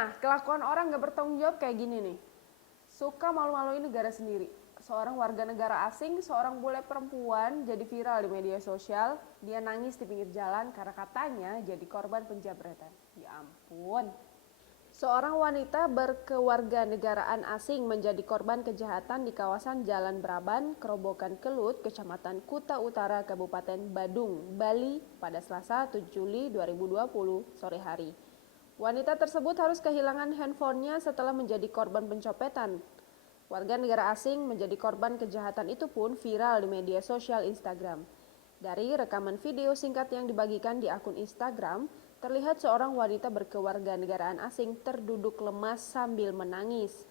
Nah, kelakuan orang gak bertanggung jawab kayak gini nih. Suka malu-maluin negara sendiri. Seorang warga negara asing, seorang bule perempuan jadi viral di media sosial. Dia nangis di pinggir jalan karena katanya jadi korban penjabretan. Ya ampun. Seorang wanita berkewarganegaraan asing menjadi korban kejahatan di kawasan Jalan Braban, Kerobokan Kelut, Kecamatan Kuta Utara, Kabupaten Badung, Bali pada Selasa 7 Juli 2020 sore hari. Wanita tersebut harus kehilangan handphonenya setelah menjadi korban pencopetan. Warga negara asing menjadi korban kejahatan itu pun viral di media sosial Instagram. Dari rekaman video singkat yang dibagikan di akun Instagram, terlihat seorang wanita berkewarganegaraan asing terduduk lemas sambil menangis.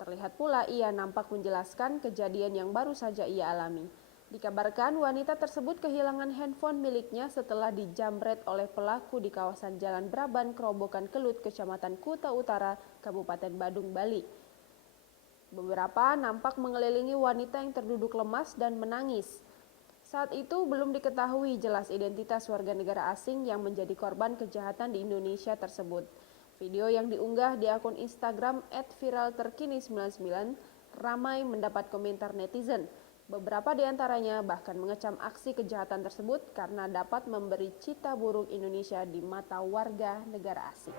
Terlihat pula ia nampak menjelaskan kejadian yang baru saja ia alami. Dikabarkan wanita tersebut kehilangan handphone miliknya setelah dijamret oleh pelaku di kawasan Jalan Braban, Kerobokan Kelut, Kecamatan Kuta Utara, Kabupaten Badung, Bali. Beberapa nampak mengelilingi wanita yang terduduk lemas dan menangis. Saat itu belum diketahui jelas identitas warga negara asing yang menjadi korban kejahatan di Indonesia tersebut. Video yang diunggah di akun Instagram @viralterkini99 ramai mendapat komentar netizen. Beberapa di antaranya bahkan mengecam aksi kejahatan tersebut karena dapat memberi cita buruk Indonesia di mata warga negara asing.